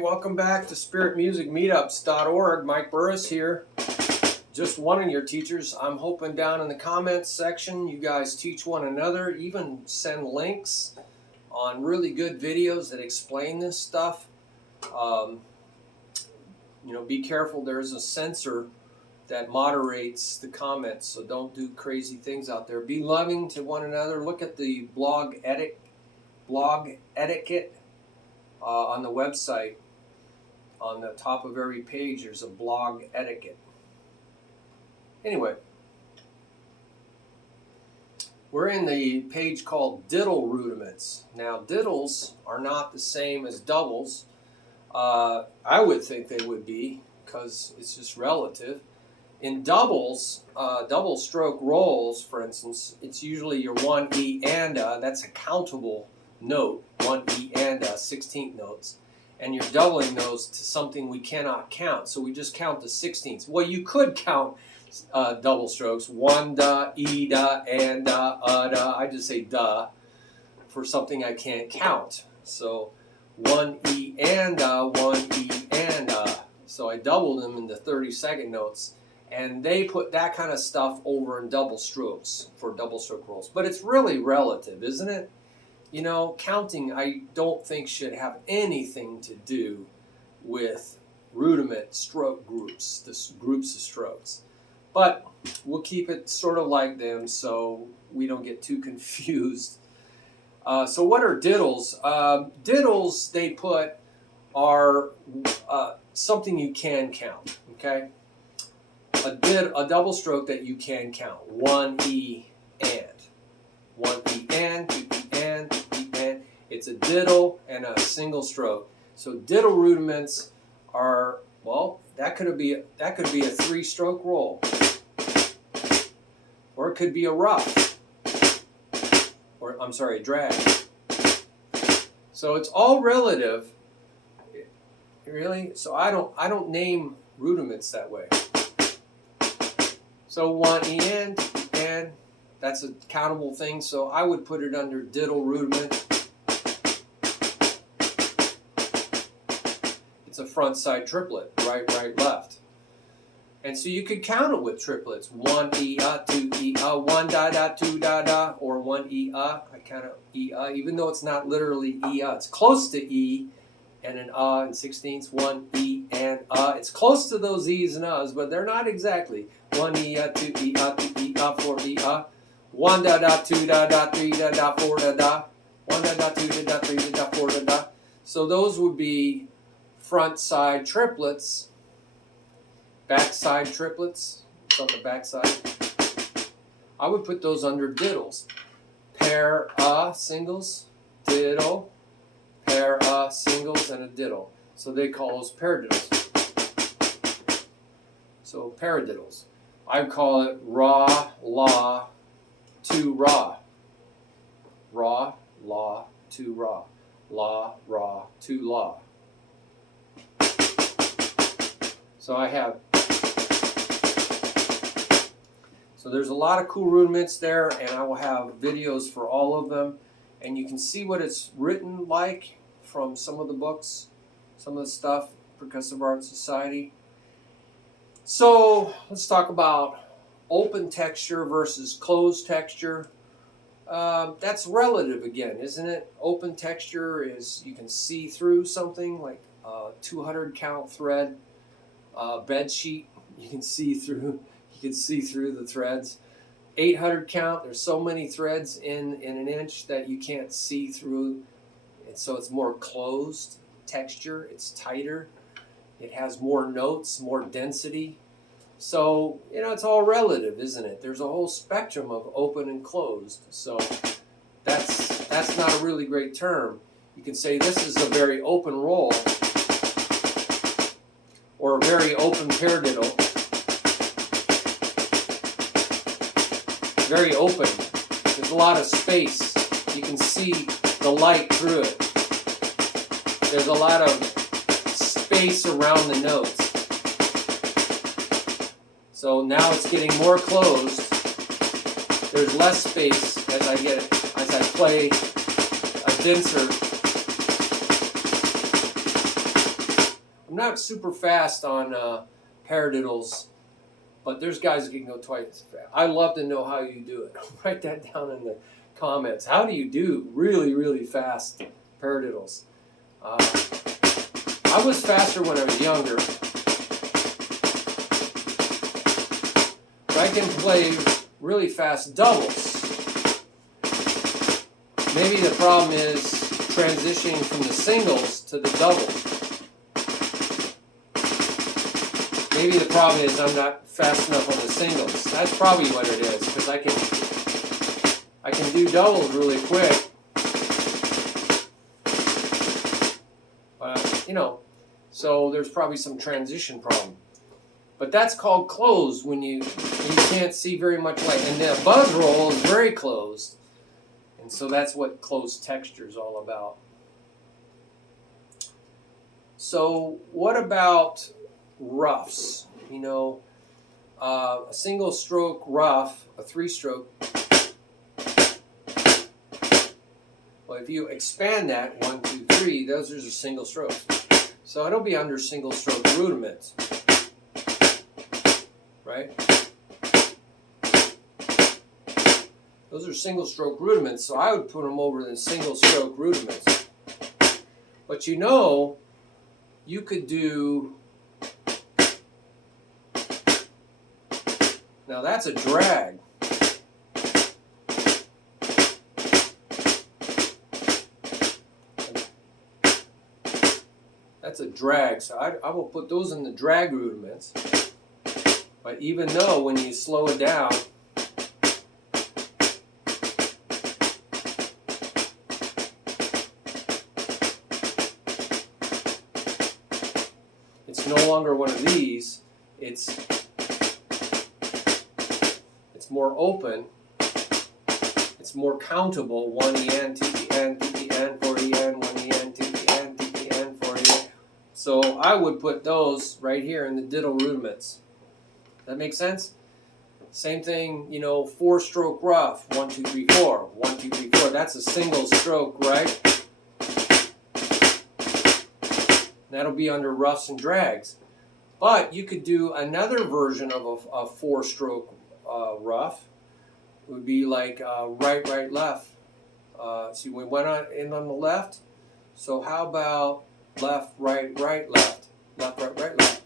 welcome back to spiritmusicmeetups.org. Mike Burris here. Just one of your teachers. I'm hoping down in the comments section you guys teach one another, even send links on really good videos that explain this stuff. Be careful. There's a censor that moderates the comments, so don't do crazy things out there. Be loving to one another. Look at the blog etiquette on the website. On the top of every page there's a blog etiquette. Anyway, we're in the page called Diddle Rudiments. Now, diddles are not the same as doubles. I would think they would be, because it's just relative. In doubles, double-stroke rolls, for instance, it's usually your 1 E and a. That's a countable note, 1 E and a, 16th notes. And you're doubling those to something we cannot count, so we just count the 16ths. Well, you could count double strokes, 1 da, E da, and da, da. I just say da for something I can't count. So 1 E and a, 1 E and a. So I doubled them into 32nd notes, and they put that kind of stuff over in double strokes for double stroke rolls. But it's really relative, isn't it? You know, counting I don't think should have anything to do with rudiment stroke groups, the groups of strokes. But we'll keep it sort of like them so we don't get too confused. So what are diddles? Diddles, they put, are something you can count, okay? A double stroke that you can count. 1 E and. 1 E and, 2 E and, 2 E and. It's a diddle and a single stroke. So diddle rudiments are, well, that could be a 3-stroke roll. Or it could be a ruff. Or, I'm sorry, a drag. So it's all relative. Really? So I don't name rudiments that way. So 1 E and, 2 E and, that's a countable thing, so I would put it under Diddle Rudiment. It's a front side triplet, right, right, left. And so you could count it with triplets. 1 E 2 E 1 da da 2 da da, or 1 E I count it E even though it's not literally E it's close to E and an in 16ths. 1 E and it's close to those E's and but they're not exactly. 1 E 2 E 2 E 4 E 1 da da 2 da da 3 da da 4 da da 1 da da 2 da da 3 da da 4 da da. So those would be front side triplets, back side triplets. It's on the back side. I would put those under diddles. Pair singles, diddle, pair singles, and a diddle. So they call those paradiddles. So paradiddles. I call it raw, law, to raw. Raw, law, to raw. Law, raw, to law. So I have, so there's a lot of cool rudiments there, and I will have videos for all of them. And you can see what it's written like from some of the books, some of the stuff, Percussive Art Society. So let's talk about open texture versus closed texture. That's relative again, isn't it? Open texture is you can see through something like a 200 count thread, bed sheet. You can see through the threads. 800 count. There's so many threads in an inch that you can't see through, and so it's more closed texture. It's tighter. It has more notes, more density. So, it's all relative, isn't it? There's a whole spectrum of open and closed. So that's not a really great term. You can say this is a very open roll or a very open paradiddle. Very open. There's a lot of space. You can see the light through it. There's a lot of space around the notes. So now it's getting more closed. There's less space as I play a denser not super fast on Paradiddles, but there's guys that can go twice as fast. I love to know how you do it. Write that down in the comments. How do you do really, really fast Paradiddles? I was faster when I was younger. I can play really fast doubles. Maybe the problem is transitioning from the singles to the doubles. Maybe the problem is I'm not fast enough on the singles. That's probably what it is, because I can do doubles really quick. You know, so there's probably some transition problem. But that's called closed when you can't see very much light. And the buzz roll is very closed. And so that's what closed texture is all about. So what about ruffs? You know, a single stroke ruff, a 3-stroke. Well, if you expand that, 1, 2, 3, those are just single strokes. So it'll be under single stroke rudiments. Right? Those are single stroke rudiments, so I would put them over the single stroke rudiments. But you know, you could do, now that's a drag. That's a drag, so I will put those in the drag rudiments. But even though when you slow it down, it's no longer one of these, it's more open, it's more countable, 1 EN, 2 EN, 2 EN, 4 EN, 1 EN, 2 EN, 2 EN, 4 EN. So I would put those right here in the Diddle Rudiments. That makes sense? Same thing, you know, 4-stroke ruff, 1, 2, 3, 4, 1, 2, 3, 4. That's a single stroke, right? That'll be under ruffs and drags. But you could do another version of a 4-stroke ruff. It would be like right, right, left. See, we went in on the left. So how about left, right, right, left? Left, right, right, left.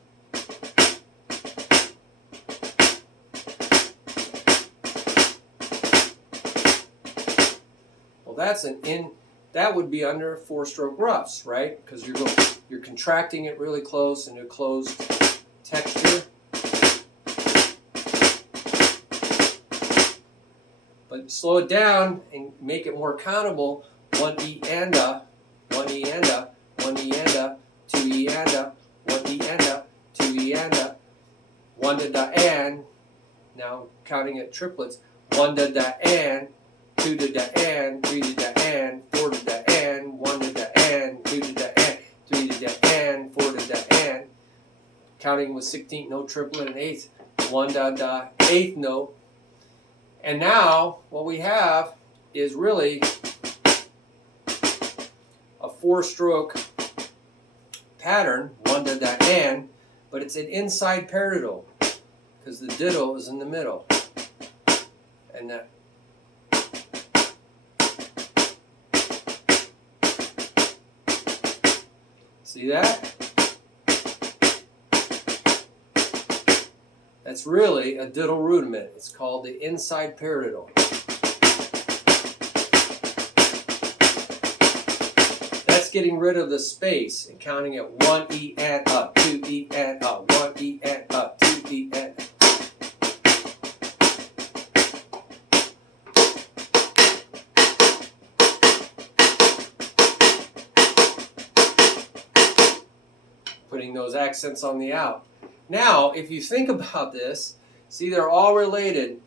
Well, that would be under 4-stroke ruffs, right? Because you're contracting it really close in a closed texture. But slow it down and make it more countable. 1 E and a, 1 E and a, 1 E and a, 2 E and a, 1 E and a, 2 E and a, 1 to the and. Now counting it triplets. 1 to the and, 2 to the and, 3 to the and, 4 to the and, 1 to the and, 2 to the and, 3 to the and, 4 to the and. Counting with 16th note, triplet, and 8th. 1 to the 8th note. And now what we have is really a 4-stroke pattern, 1 to the and, but it's an inside peridot because the diddle is in the middle. And that. See that? That's really a diddle rudiment. It's called the inside peridot. That's getting rid of the space and counting it 1 E and up, 2 E and up, 1 E and up, 2 E and up. Putting those accents on the out. Now, if you think about this, see they're all related.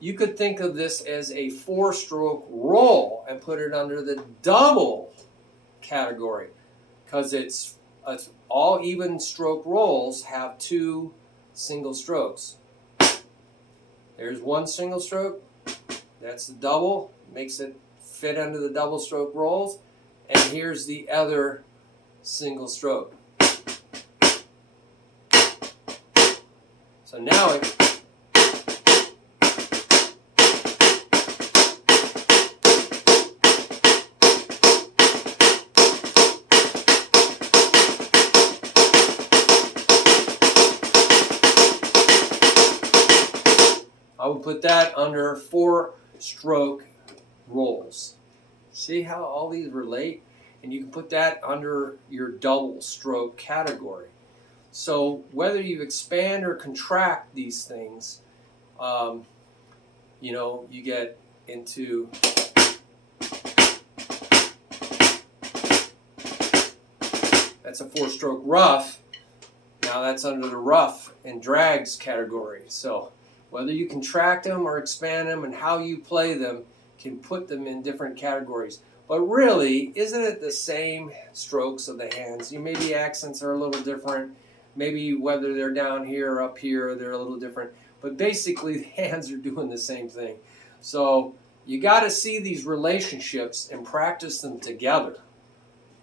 You could think of this as a 4-stroke roll and put it under the double category because it's all even stroke rolls have 2 single strokes. There's 1 single stroke. That's the double. Makes it fit under the double stroke rolls. And here's the other single stroke. So now I would put that under 4-stroke rolls. See how all these relate? And you can put that under your double-stroke category. So whether you expand or contract these things, you know, you get into that's a 4-stroke ruff. Now that's under the ruff and drags category. So whether you contract them or expand them and how you play them can put them in different categories. But really, isn't it the same strokes of the hands? Maybe accents are a little different. Maybe whether they're down here or up here, they're a little different. But basically, the hands are doing the same thing. So you got to see these relationships and practice them together.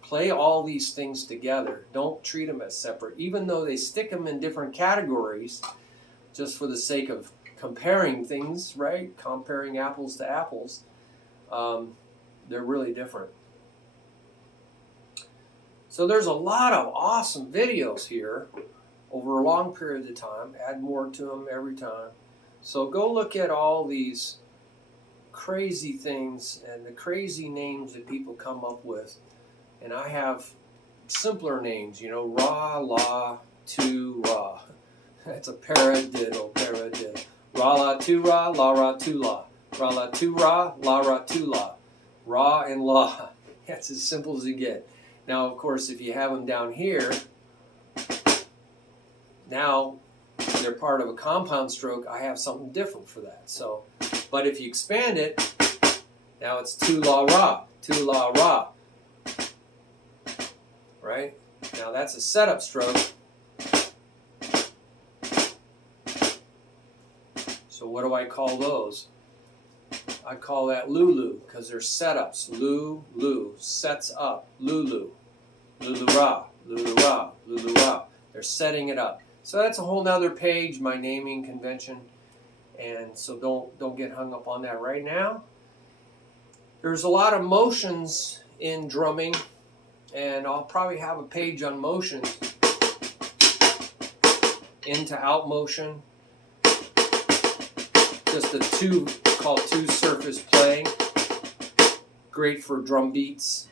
Play all these things together. Don't treat them as separate. Even though they stick them in different categories, just for the sake of comparing things, right? Comparing apples to apples, they're really different. So there's a lot of awesome videos here over a long period of time. Add more to them every time. So go look at all these crazy things and the crazy names that people come up with. And I have simpler names, you know, ra, la, tu, ra. That's a paradiddle, paradiddle. Ra, la, tu, ra, la, tu, la. Ra, la, tu, ra, la, tu, la. Ra and la. That's as simple as you get. Now, of course, if you have them down here, now they're part of a compound stroke. I have something different for that. So, but if you expand it, now it's tu, la, ra. Tu, la, ra. Right? Now that's a setup stroke. So what do I call those? I call that Lulu because they're setups. Lu, sets up. Lulu. Lulu-ra, Lulu-ra, Lulu-ra. They're setting it up. So that's a whole nother page, my naming convention. And so don't get hung up on that right now. There's a lot of motions in drumming. And I'll probably have a page on motions, in to out motion, just called two surface playing, great for drum beats,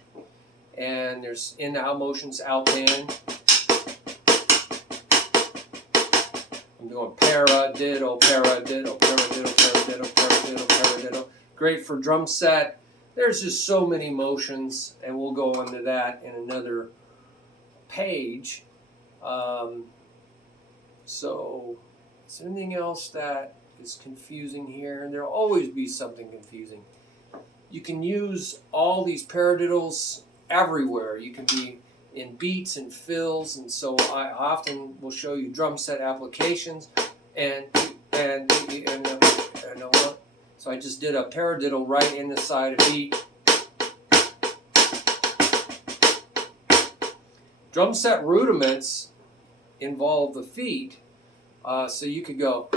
and there's in to out motions, out in. I'm doing paradiddle, paradiddle, paradiddle, paradiddle, paradiddle, paradiddle, great for drum set. There's just so many motions, and we'll go into that in another page. So, is there anything else that is confusing here? And there'll always be something confusing. You can use all these paradiddles everywhere. You can be in beats and fills, and so I often will show you drum set applications, and so I just did a paradiddle right in the side of beat. Drum set rudiments involve the feet, so you could go,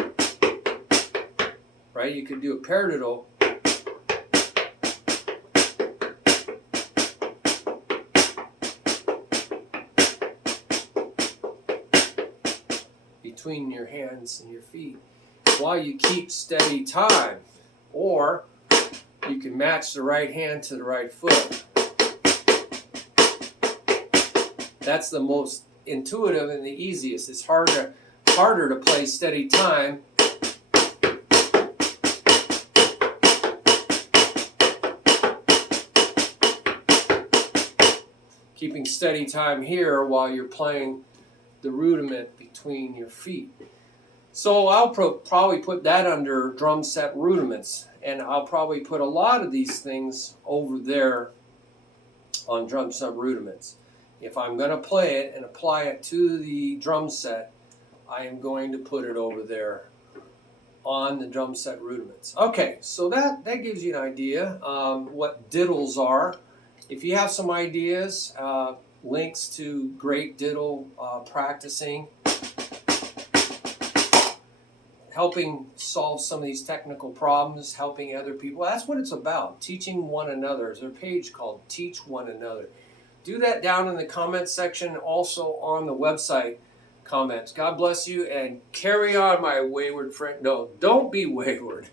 right? You could do a paradiddle. Between your hands and your feet while you keep steady time. Or you can match the right hand to the right foot. That's the most intuitive and the easiest. It's harder to play steady time. Keeping steady time here while you're playing the rudiment between your feet. So I'll probably put that under drum set rudiments, and I'll probably put a lot of these things over there on drum set rudiments. If I'm going to play it and apply it to the drum set, I am going to put it over there on the drum set rudiments. Okay, so that gives you an idea what diddles are. If you have some ideas, links to great diddle practicing, helping solve some of these technical problems, helping other people. That's what it's about, teaching one another. There's a page called Teach One Another. Do that down in the comments section, also on the website comments. God bless you, and carry on, my wayward friend. No, don't be wayward.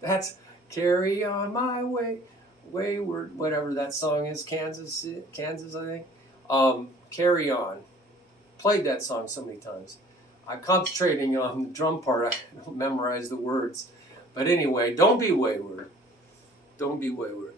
That's carry on my way, wayward, whatever that song is, Kansas, I think. Carry on. Played that song so many times. I'm concentrating on the drum part. I don't memorize the words. But anyway, don't be wayward. Don't be wayward.